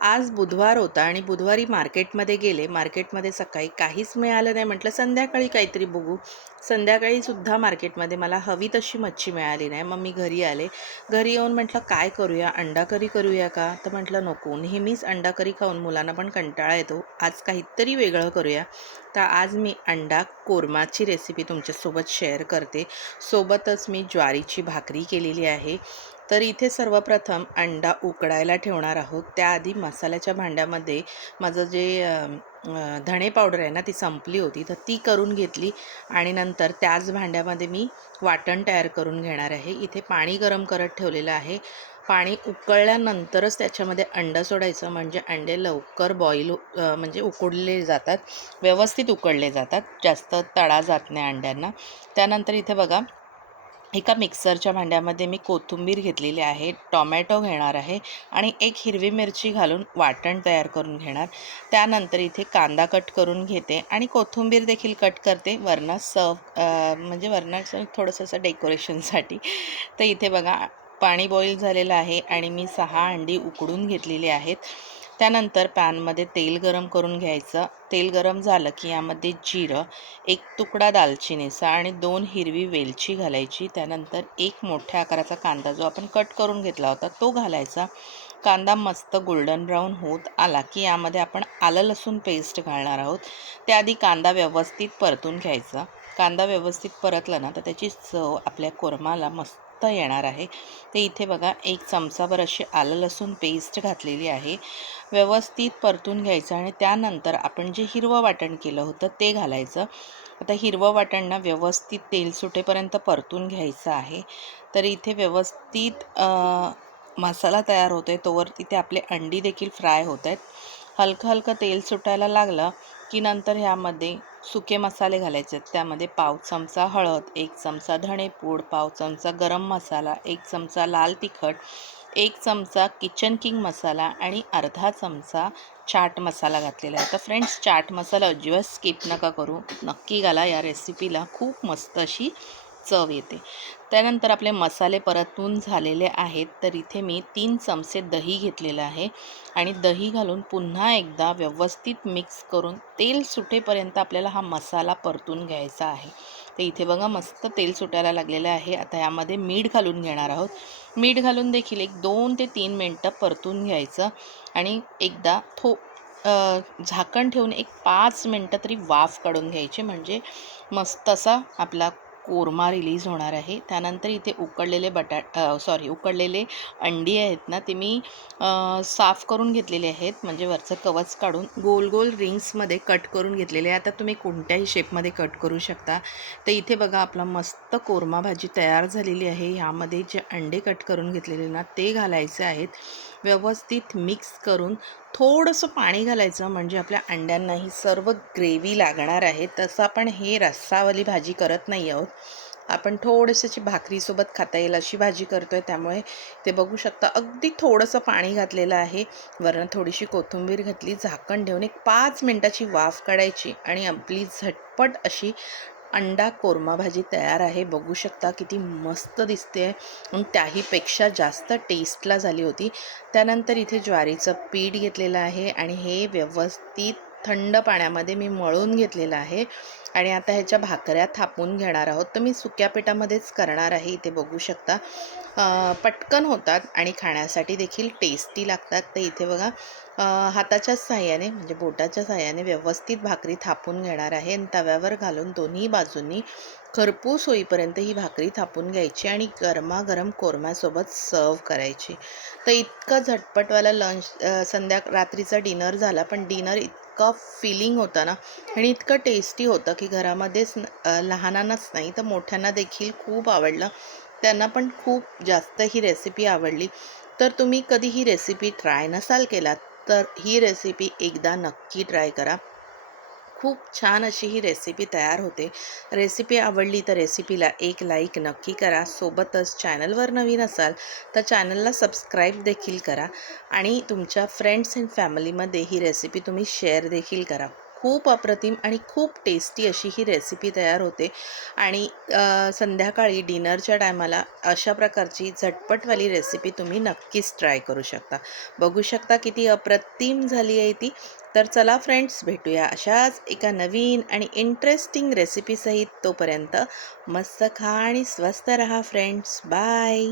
आज बुधवार होता आणि बुधवारी मार्केटमध्ये गेले. मार्केटमध्ये सकाळी काहीच मिळालं नाही. म्हटलं संध्याकाळी काहीतरी बघू. संध्याकाळीसुद्धा मार्केटमध्ये मला हवी तशी मच्छी मिळाली नाही. मग मी घरी आले. घरी येऊन म्हटलं काय करूया, अंडा करी करूया का? तर म्हटलं नको, नेहमीच अंडा करी खाऊन मुलांना पण कंटाळा येतो. आज काहीतरी वेगळं करूया. तर आज मी अंडा कोरमाची रेसिपी तुमच्यासोबत शेअर करते. सोबतच मी ज्वारीची भाकरी केलेली आहे. तर इथे सर्वप्रथम अंडा उकडायला ठेवणार आहोत. त्याआधी मसाल्याच्या भांड्यामध्ये माझं जे धणे पावडर आहे ना, ती संपली होती, तर ती करून घेतली आणि नंतर त्याच भांड्यामध्ये मी वाटण तयार करून घेणार आहे. इथे पाणी गरम करत ठेवलेलं आहे. पाणी उकळल्यानंतरच त्याच्यामध्ये अंडं सोडायचं, म्हणजे अंडे लवकर म्हणजे उकडले जातात, व्यवस्थित उकडले जातात, जास्त तडा जात नाही अंड्यांना. त्यानंतर इथे बघा, एका मिक्सरच्या भांड्यामध्ये मी कोथिंबीर घेतलेली आहे, टोमॅटो घेणार आहे आणि एक हिरवी मिरची घालून वाटण तयार करून घेणार. त्यानंतर इथे कांदा कट करून घेते आणि कोथिंबीर देखील कट करते, म्हणजे वरनं थोडंसं असं डेकोरेशनसाठी. तर इथे बघा, पाणी बॉईल झालेलं आहे आणि मी 6 अंडी उकडून घेतलेली आहेत. त्यानंतर पॅनमध्ये तेल गरम करून घ्यायचं. तेल गरम झालं की यामध्ये जिरं, एक तुकडा दालचिनीचा आणि 2 हिरवी वेलची घालायची. त्यानंतर एक मोठ्या आकाराचा कांदा जो आपण कट करून घेतला होता तो घालायचा. कांदा मस्त गोल्डन ब्राऊन होत आला की यामध्ये आपण आलं लसूण पेस्ट घालणार आहोत. त्याआधी कांदा व्यवस्थित परतून घ्यायचा. कांदा व्यवस्थित परतला ना तर त्याची चव आपल्या कोरमाला मस्त येणार आहे. ते इथे बघा, 1 चमचाभर अशी आलं लसूण पेस्ट घातलेली आहे. व्यवस्थित परतून घ्यायचं आणि त्यानंतर आपण जे हिरवं वाटण केलं होतं ते घालायचं. आता हिरवं वाटण ना व्यवस्थित तेल सुटेपर्यंत परतून घ्यायचं आहे. तर इथे व्यवस्थित मसाला तयार होतो आहे, तोवर तिथे आपले अंडी देखील फ्राय होत आहेत. हलकं हलकं तेल सुटायला लागलं की नंतर ह्यामध्ये सुके मसाले घालायचे आहेत. त्यामध्ये पाव चमचा हळद, 1 चमचा धणेपूड, पाव चमचा गरम मसाला, 1 चमचा लाल तिखट, 1 चमचा किचन किंग मसाला आणि अर्धा चमचा चाट मसाला घातलेला आहे. तर फ्रेंड्स, चाट मसाला अजिबात स्किप नका करू, नक्की घाला. या रेसिपीला खूप मस्त अशी चव येते. त्यानंतर आपले मसाले परतून झालेले आहेत. तर इथे मी 3 चमचे दही घेतलेलं आहे आणि दही घालून पुन्हा एकदा व्यवस्थित मिक्स करून तेल सुटेपर्यंत आपल्याला हा मसाला परतून घ्यायचा आहे. तर इथे बघा, मस्त तेल सुटायला लागलेलं आहे. आता यामध्ये मीठ घालून घेणार आहोत. मीठ घालून देखील एक 2 ते 3 मिनटं परतून घ्यायचं आणि एकदा झाकण ठेवून एक 5 मिनटं तरी वाफ काढून घ्यायची, म्हणजे मस्त असा आपला कोरमा रिलीज होणार आहे. त्यानंतर इथे उकडलेले अंडी आहेत ना, ते मी साफ करून घेतलेले आहेत, म्हणजे वरचं कवच काढून गोल गोल रिंग्समध्ये कट करून घेतलेले आहे. आता तुम्ही कोणत्याही शेपमध्ये कट करू शकता. तर इथे बघा, आपला मस्त कोरमा भाजी तयार झालेली आहे. ह्यामध्ये जे अंडे कट करून घेतलेले ना ते घालायचे आहेत. व्यवस्थित मिक्स करून थोडंसं पाणी घालायचं, म्हणजे आपल्या अंड्यांनाही सर्व ग्रेव्ही लागणार आहे. तसं आपण हे रस्सावाली भाजी करत नाही आहोत, आपण थोडंसं भाकरीसोबत खाता येईल अशी भाजी करतो आहे. त्यामुळे ते बघू शकता, अगदी थोडंसं पाणी घातलेलं आहे. वरून थोडीशी कोथिंबीर घातली. झाकण ठेवून एक 5 मिनटाची वाफ काढायची आणि आपली झटपट अशी अंडा कोरमा भाजी तयार आहे. बघू शकता किती मस्त दिसते आहे आणि त्याहीपेक्षा जास्त टेस्टला झाली होती. त्यानंतर इथे ज्वारीचं पीठ घेतलेलं आहे आणि हे व्यवस्थित थंड पाण्यामध्ये मी मळून घेतलेलं आहे आणि आता ह्याच्या भाकऱ्या थापून घेणार आहोत. तर मी सुक्या पिठामध्येच करणार आहे. इथे बघू शकता, पटकन होतात आणि खाण्यासाठी देखील टेस्टी लागतात. तर इथे बघा, हाताच्याच साहाय्याने, म्हणजे बोटाच्या साहाय्याने व्यवस्थित भाकरी थापून घेणार आहे आणि तव्यावर घालून दोन्ही बाजूंनी खरपूस होईपर्यंत ही भाकरी थापून घ्यायची आणि गरमागरम कोरम्यासोबत सर्व करायची. तर इतकं झटपटवाला रात्रीचा डिनर झाला, पण डिनर इतका फिलिंग होता ना आणि इतकं टेस्टी होतं की घरामध्येच लहानांनाच नाही तर मोठ्यांना देखील खूप आवडलं. त्यांना पण खूप जास्त ही रेसिपी आवडली. तर तुम्ही कधी ही रेसिपी ट्राय नसाल केलात तर ही रेसिपी एकदा नक्की ट्राय करा. खूप छान अशी ही रेसिपी तयार होते. रेसिपी आवडली तर रेसिपीला एक लाईक नक्की करा. सोबतच चॅनलवर नवीन असाल तर चॅनलला सबस्क्राईब देखील करा आणि तुमच्या फ्रेंड्स अँड फॅमिलीमध्ये ही रेसिपी तुम्ही शेअर देखील करा. खूप अप्रतिम आणि खूप टेस्टी अशी ही रेसिपी तयार होते. आणि संध्याकाळी डिनरच्या टायमाला अशा प्रकारची झटपटवाली रेसिपी तुम्ही नक्कीच ट्राय करू शकता. बघू शकता किती अप्रतिम झाली आहे ती. तर चला फ्रेंड्स, भेटूया अशाच एका नवीन आणि इंटरेस्टिंग रेसिपीसहित. तोपर्यंत मस्त खा आणि स्वस्त रहा फ्रेंड्स. बाय.